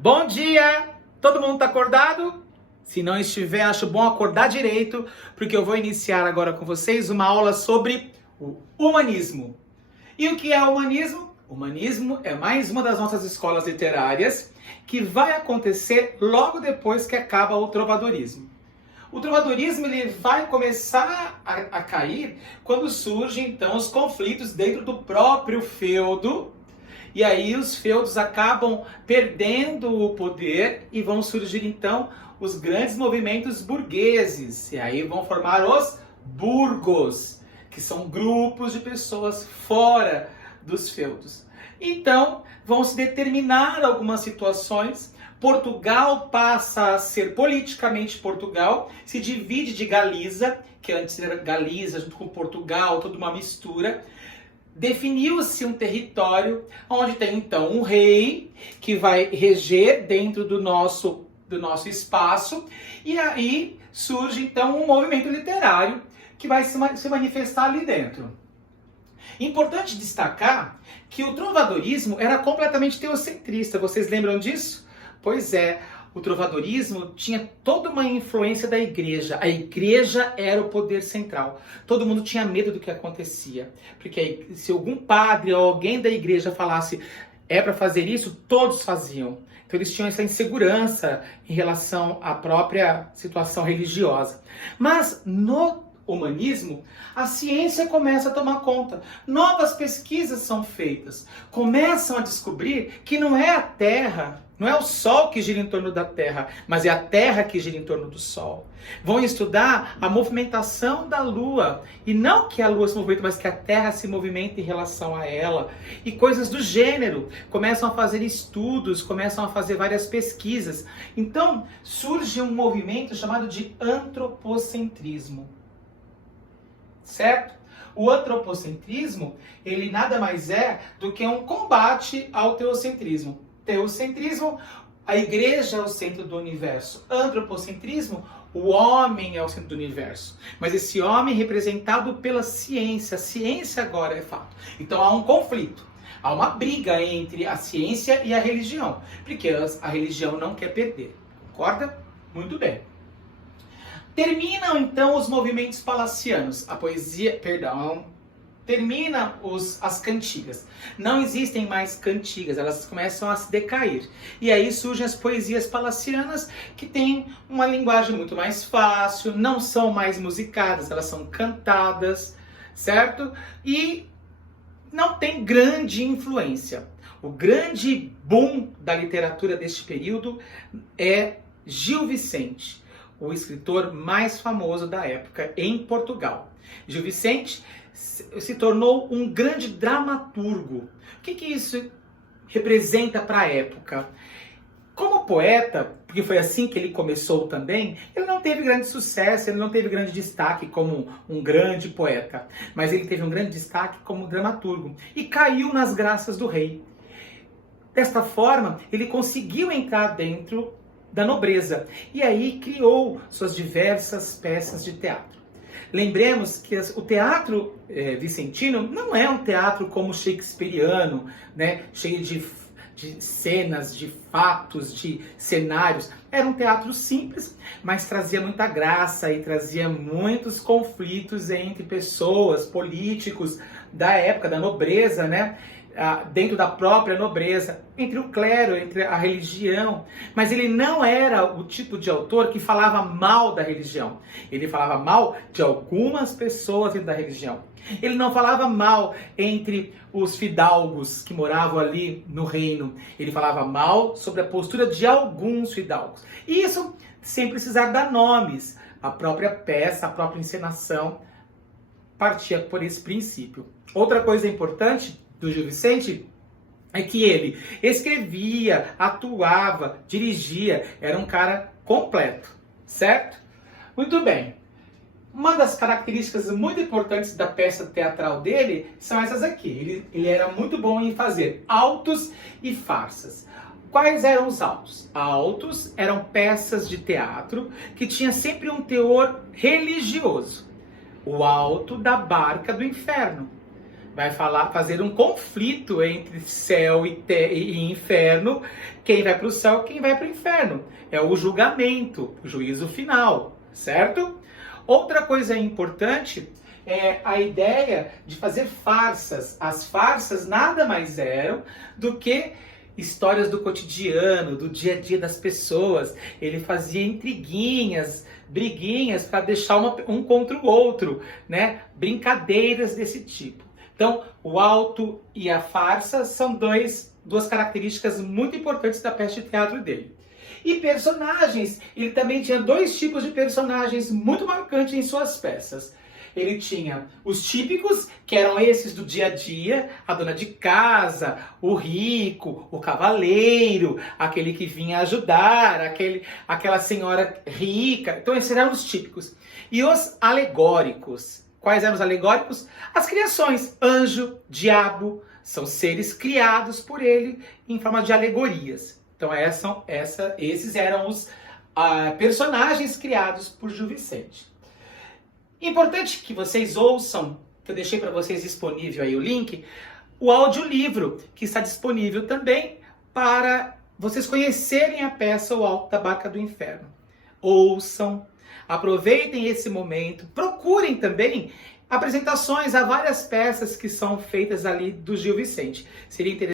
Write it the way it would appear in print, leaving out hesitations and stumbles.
Bom dia! Todo mundo está acordado? Se não estiver, acho bom acordar direito, porque eu vou iniciar agora com vocês uma aula sobre o humanismo. E o que é o humanismo? O humanismo é mais uma das nossas escolas literárias que vai acontecer logo depois que acaba o trovadorismo. O trovadorismo ele vai começar a cair quando surgem então os conflitos dentro do próprio feudo. E aí os feudos acabam perdendo o poder e vão surgir então os grandes movimentos burgueses. E aí vão formar os burgos, que são grupos de pessoas fora dos feudos. Então vão se determinar algumas situações. Portugal passa a ser politicamente Portugal, se divide de Galiza, que antes era Galiza junto com Portugal, toda uma mistura. Definiu-se um território onde tem então um rei que vai reger dentro do nosso espaço, e aí surge então um movimento literário que vai se manifestar ali dentro. Importante destacar que o trovadorismo era completamente teocentrista, vocês lembram disso? Pois é, o trovadorismo tinha toda uma influência da igreja. A igreja era o poder central. Todo mundo tinha medo do que acontecia. Porque se algum padre ou alguém da igreja falasse é para fazer isso, todos faziam. Então eles tinham essa insegurança em relação à própria situação religiosa. Mas no humanismo, a ciência começa a tomar conta. Novas pesquisas são feitas. Começam a descobrir que não é a Terra, não é o Sol que gira em torno da Terra, mas é a Terra que gira em torno do Sol. Vão estudar a movimentação da Lua. E não que a Lua se movimenta, mas que a Terra se movimenta em relação a ela. E coisas do gênero. Começam a fazer estudos, começam a fazer várias pesquisas. Então, surge um movimento chamado de antropocentrismo. Certo? O antropocentrismo, ele nada mais é do que um combate ao teocentrismo. Teocentrismo, a igreja é o centro do universo. Antropocentrismo, o homem é o centro do universo. Mas esse homem é representado pela ciência. A ciência agora é fato. Então há um conflito. Há uma briga entre a ciência e a religião. Porque a religião não quer perder. Concorda? Muito bem. Terminam então os movimentos palacianos, a poesia, termina as cantigas. Não existem mais cantigas, elas começam a se decair. E aí surgem as poesias palacianas, que têm uma linguagem muito mais fácil, não são mais musicadas, elas são cantadas, certo? E não tem grande influência. O grande boom da literatura deste período é Gil Vicente, o escritor mais famoso da época em Portugal. Gil Vicente se tornou um grande dramaturgo. O que isso representa para a época? Como poeta, porque foi assim que ele começou também, ele não teve grande sucesso, ele não teve grande destaque como um grande poeta, mas ele teve um grande destaque como dramaturgo e caiu nas graças do rei. Desta forma, ele conseguiu entrar dentro da nobreza. E aí criou suas diversas peças de teatro. Lembremos que o teatro vicentino não é um teatro como shakespeariano, né? Cheio de cenas, de fatos, de cenários. Era um teatro simples, mas trazia muita graça e trazia muitos conflitos entre pessoas, políticos da época, da nobreza, né? Dentro da própria nobreza, entre o clero, entre a religião. Mas ele não era o tipo de autor que falava mal da religião. Ele falava mal de algumas pessoas dentro da religião. Ele não falava mal entre os fidalgos que moravam ali no reino. Ele falava mal sobre a postura de alguns fidalgos. E isso sem precisar dar nomes. A própria peça, a própria encenação partia por esse princípio. Outra coisa importante do Gil Vicente é que ele escrevia, atuava, dirigia, era um cara completo, certo? Muito bem. Uma das características muito importantes da peça teatral dele são essas aqui. Ele era muito bom em fazer autos e farsas. Quais eram os autos? Autos eram peças de teatro que tinha sempre um teor religioso. O auto da barca do inferno. vai fazer um conflito entre céu e inferno, quem vai para o céu, quem vai para o inferno. É o julgamento, o juízo final, certo? Outra coisa importante é a ideia de fazer farsas. As farsas nada mais eram do que histórias do cotidiano, do dia a dia das pessoas. Ele fazia intriguinhas, briguinhas para deixar um contra o outro, né? Brincadeiras desse tipo. Então, o alto e a farsa são duas características muito importantes da peça de teatro dele. E personagens, ele também tinha dois tipos de personagens muito marcantes em suas peças. Ele tinha os típicos, que eram esses do dia a dia, a dona de casa, o rico, o cavaleiro, aquele que vinha ajudar, aquela senhora rica. Então esses eram os típicos. E os alegóricos. Quais eram os alegóricos? As criações, anjo, diabo, são seres criados por ele em forma de alegorias. Então esses eram os personagens criados por Gil Vicente. Importante que vocês ouçam, que eu deixei para vocês disponível aí o link, o audiolivro, que está disponível também para vocês conhecerem a peça O Alto da Barca do Inferno. Ouçam, aproveitem esse momento, procurem também apresentações a várias peças que são feitas ali do Gil Vicente. Seria interessante